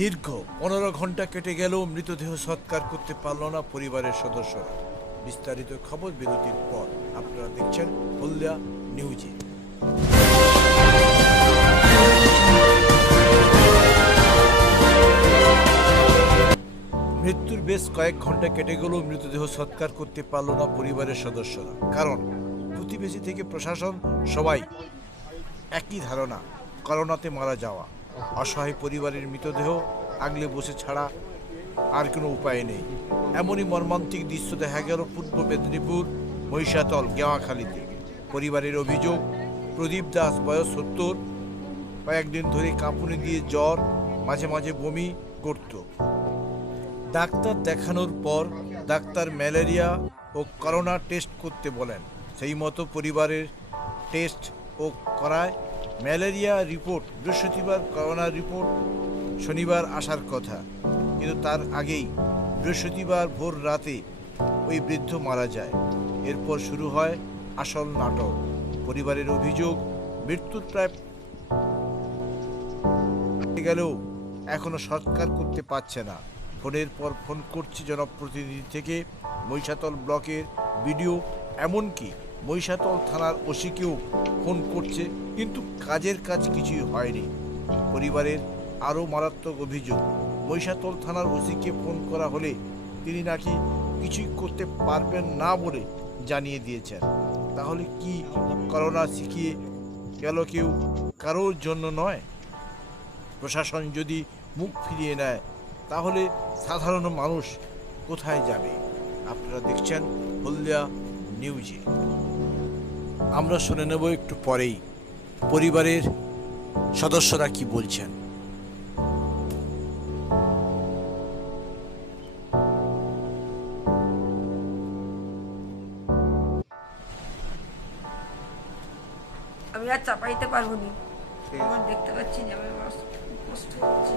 দীর্ঘ 15 ঘন্টা কেটে গেলেও মৃতদেহ সৎকার করতে পারল না পরিবারের সদস্যরা। বিস্তারিত খবর বিরতির পর। আপনারা দেখছেন হলদিয়া নিউজে। মৃত্যুর বেশ কয়েক ঘন্টা কেটে গেলেও মৃতদেহ সৎকার করতে পারল না পরিবারের সদস্যরা। কারণ প্রতিবেশী থেকে প্রশাসন সবাই একই ধারণা, করোনাতে মারা যাওয়া। অসহায় পরিবারের মৃতদেহ আগলে বসে ছাড়া আর কোনো উপায় নেই। এমনই মর্মান্তিক দৃশ্য দেখা গেল পূর্ব মেদিনীপুর মহিষাতল গেওয়াখালীতে। পরিবারের অভিযোগ, প্রদীপ দাস বয়স 70, কয়েকদিন ধরে কাঁপুনি দিয়ে জ্বর, মাঝে মাঝে বমি করত। ডাক্তার দেখানোর পর ডাক্তার ম্যালেরিয়া ও করোনা টেস্ট করতে বলেন। সেই মতো পরিবারের টেস্ট ও করায় ম্যালেরিয়া রিপোর্ট বৃহস্পতিবার, করোনা রিপোর্ট শনিবার আসার কথা। কিন্তু তার আগেই বৃহস্পতিবার ভোর রাতে ওই বৃদ্ধ মারা যায়। এরপর শুরু হয় আসল নাটক। পরিবারের অভিযোগ, মৃত্যুর প্রায় গেলেও এখনো সৎকার করতে পারছে না। ফোনের পর ফোন করছে জনপ্রতিনিধি থেকে মহিষাতল ব্লকের বিডিও, এমনকি মহিষাতল থানার ওসিকেও ফোন করছে, কিন্তু কাজের কাজ কিছুই হয়নি। পরিবারের আরও মারাত্মক অভিযোগ, মহিষাতল থানার ওসিকে ফোন করা হলে তিনি নাকি কিছুই করতে পারবেন না বলে জানিয়ে দিয়েছেন। তাহলে কি করোনা শিখিয়ে গেল কেউ কারোর জন্য নয়? প্রশাসন যদি মুখ ফিরিয়ে নেয় তাহলে সাধারণ মানুষ কোথায় যাবে? আপনারা দেখছেন হলদিয়া নিউজে। আমরা শুনে নেব একটু পরেই পরিবারের সদস্যরা কি বলছেন। আমি আর চাপাইতে পারবো না। আমার দেখতে পাচ্ছি যে আমি কষ্ট হচ্ছে।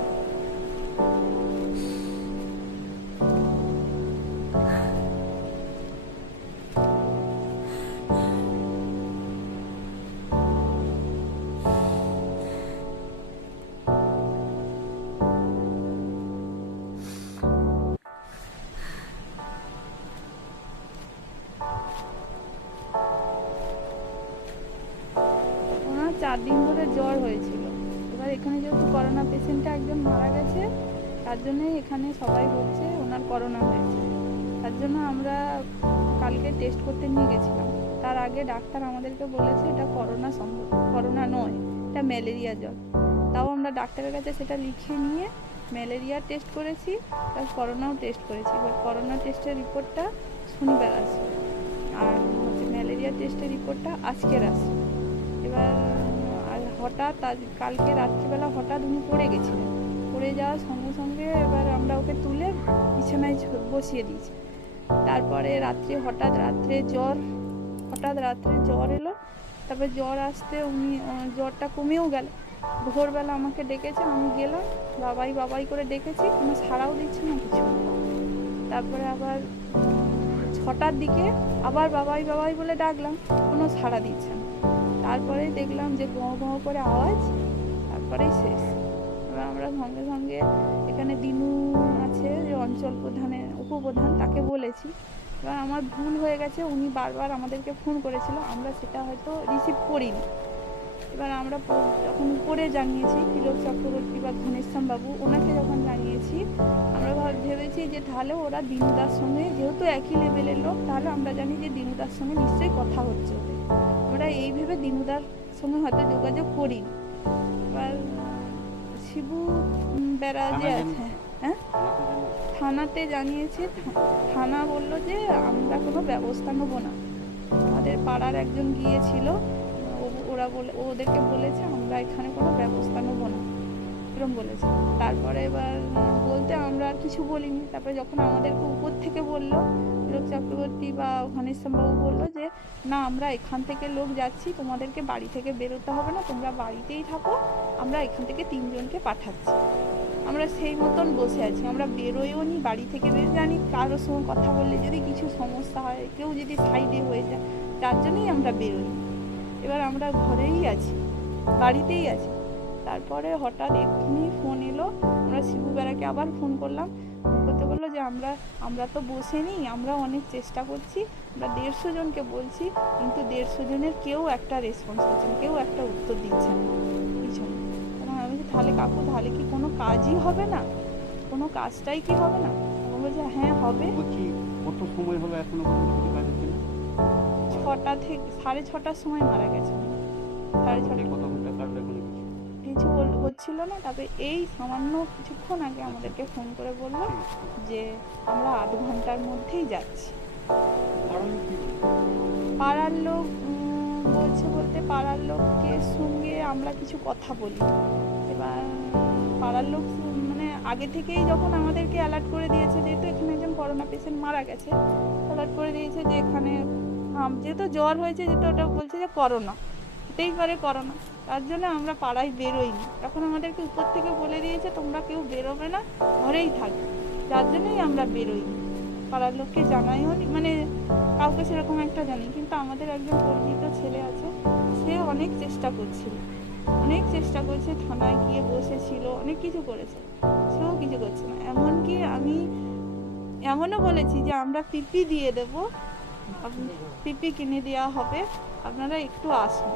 ওনার 4 দিন ধরে জ্বর হয়েছিল। এবার এখানে যেহেতু করোনা পেশেন্টটা একজন মারা গেছে, তার জন্যই এখানে সবাই বলছে ওনার করোনা হয়েছে। তার জন্য আমরা কালকে টেস্ট করতে নিয়ে গেছিলাম। তার আগে ডাক্তার আমাদেরকে বলেছে এটা করোনা নয়, এটা ম্যালেরিয়া জ্বর। তাও আমরা ডাক্তারের কাছে সেটা লিখে নিয়ে ম্যালেরিয়া টেস্ট করেছি, আর করোনাও টেস্ট করেছি। এবার করোনা টেস্টের রিপোর্টটা শনিবার আসবে, আর ম্যালেরিয়া টেস্টের রিপোর্টটা আজকের আসবে। এবার আর হঠাৎ কালকে রাত্রিবেলা হঠাৎ উনি পড়ে গেছিলেন। পড়ে যাওয়ার সঙ্গে সঙ্গে এবার আমরা ওকে তুলে বিছানায় বসিয়ে দিয়েছি। তারপরে হঠাৎ রাত্রে জ্বর এলো। তারপরে জ্বর আসতে উনি জ্বরটা কমেও গেল। ভোরবেলা আমাকে ডেকেছে, আমি গেলাম, বাবাই করে ডেকেছি, কোনো সাড়াও দিচ্ছে না কিছু। তারপরে আবার 6টার দিকে আবার বাবাই বলে ডাকলাম, কোনো সাড়া দিচ্ছে না। তারপরেই দেখলাম যে গঁ করে আওয়াজ, তারপরেই শেষ। এবার আমরা সঙ্গে সঙ্গে এখানে দিনু আছে যে অঞ্চল উপপ্রধান, তাকে বলেছি। এবার আমার ভুল হয়ে গেছে, উনি বারবার আমাদেরকে ফোন করেছিল, আমরা সেটা হয়তো রিসিভ করিনি। এবার আমরা যখন উপরে জানিয়েছি, তিলক চক্রবর্তী বা ঘনেশ্যামবাবু, ওনাকে যখন জানিয়েছি, আমরা ভেবেছি যে তাহলে ওরা দিনুদার সঙ্গে, যেহেতু একই লেভেলের লোক, তাহলে আমরা জানি যে দিনুদার সঙ্গে নিশ্চয়ই কথা হচ্ছে ওদের। আমরা এই ভেবে দিনুদার সঙ্গে হয়তো যোগাযোগ করি। এবার শিবু বেড়া যে আছে, হ্যাঁ, থানাতে জানিয়েছি। থানা বললো যে আমরা কোনো ব্যবস্থা নেবো না। আমাদের পাড়ার একজন গিয়েছিল, ওদেরকে বলেছে আমরা এখানে কোনো ব্যবস্থা নেবো না, এরকম বলেছে। তারপরে এবার বলতে আমরা আর কিছু বলিনি। তারপরে যখন আমাদেরকে উপর থেকে বললো, তিলক চক্রবর্তী বা ঘনেশ্যামবাবু বললো যে না, আমরা এখান থেকে লোক যাচ্ছি, তোমাদেরকে বাড়ি থেকে বেরোতে হবে না, তোমরা বাড়িতেই থাকো, আমরা এখান থেকে 3 জনকে পাঠাচ্ছি। আমরা সেই মতন বসে আছি, আমরা বেরোয়ও নি, বাড়ি থেকে জানি কারোর সঙ্গে কথা বললে যদি কিছু সমস্যা হয়, কেউ যদি সাইডে হয়ে যায়, তার জন্যই আমরা বেরোই। এবার আমরা ঘরেই আছি, বাড়িতেই আছি। তারপরে হঠাৎ এক্ষুনি ফোন এলো, আমরা শিবু পরিবারকে আবার ফোন করলাম, ফোন করতে বললো যে আমরা তো বসে নিই, আমরা অনেক চেষ্টা করছি, আমরা 150 জনকে বলছি, কিন্তু 150 জনের কেউ একটা রেসপন্স করছে না, কেউ একটা উত্তর দিচ্ছে না কিছু না। তখন আমি বলছি তাহলে কাকু তাহলে কি কোনো কাজই হবে না, কোনো কাজটাই কি হবে না? ও বলছে হ্যাঁ হবে। বলছি কত সময় হলো এখনো পর্যন্ত কিছু কাজ হচ্ছে না? 6টা থেকে 6:30টার সময় মারা গেছে। 6:30 কত ঘন্টা কাটলো এখনো কিছু? কিছু হচ্ছিল না। তারপরে এই সামান্য কিছুক্ষণ আগে আমাদেরকে ফোন করে বললো যে আমরা 8 ঘন্টার মধ্যেই যাচ্ছি। পাড়ার লোক বলছে বলতে পাড়ার লোকের সঙ্গে আমরা কিছু কথা বলি। এবার পাড়ার লোক মানে আগে থেকেই যখন আমাদেরকে অ্যালার্ট করে দিয়েছে, যেহেতু এখানে একজন করোনা পেশেন্ট মারা গেছে, অ্যালার্ট করে দিয়েছে যে এখানে যেহেতু জ্বর হয়েছে, যেহেতু ওটা বলছে যে করোনা, হতেই পারে করোনা, তার জন্য আমরা পাড়ায় বেরোইনি। এখন আমাদেরকে উপর থেকে বলে দিয়েছে তোমরা কেউ বেরোবে না, ঘরেই থাকবে, যার জন্যই আমরা বেরোইনি। পাড়ার লোককে জানাইও নি, মানে কাউকে সেরকম একটা জানি, কিন্তু আমাদের একজন পরিচিত ছেলে আছে, সে অনেক চেষ্টা করছিল, অনেক চেষ্টা করছে, থানায় গিয়ে বসেছিল, অনেক কিছু করেছে, সেও কিছু করছে না। এমনকি আমি এমনও বলেছি যে আমরা পিপি দিয়ে দেবো, পিপি কিনে দেওয়া হবে, আপনারা একটু আসুন।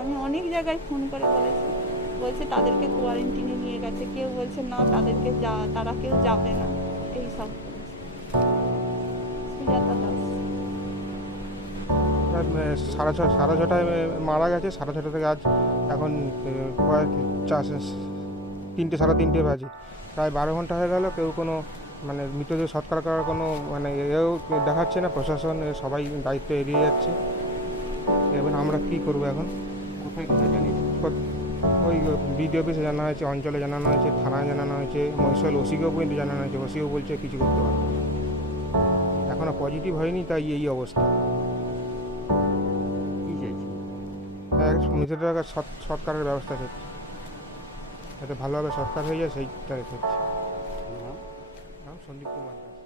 আমি অনেক জায়গায় ফোন করে বলেছি, বলছে তাদেরকে কোয়ারেন্টিনে নিয়ে গেছে, কেউ বলছে না তাদেরকে তারা কেউ যাবে না, এই সব বলেছে। সুজাতা দাস। 6:30 মারা গেছে, 6:30 থেকে আজ এখন প্রায় 3টে 3:30 বাজে, প্রায় 12 ঘন্টা হয়ে গেল। কেউ কোনো মানে মৃতদেহ সৎকার করার কোনো মানে এও দেখাচ্ছে না, প্রশাসন সবাই দায়িত্ব এড়িয়ে যাচ্ছে। এবার আমরা কী করবো এখন? কোথায় কোথায় জানিয়েছি? ওই বিডিও অফিসে জানানো হয়েছে, অঞ্চলে জানানো হয়েছে, থানায় জানানো হয়েছে, মহিষল ওসিকেও পর্যন্ত জানানো হয়েছে, ওসিও বলছে কিছু করতে পারবে না। এখনও পজিটিভ হয়নি, তাই এই অবস্থা। কি চাইছি? মৃতদেহ সৎকারের ব্যবস্থা করছে, যাতে ভালোভাবে সৎকার হয়ে যায় সেইটা হচ্ছে। নাম? নাম সন্দীপ কুমার দাস।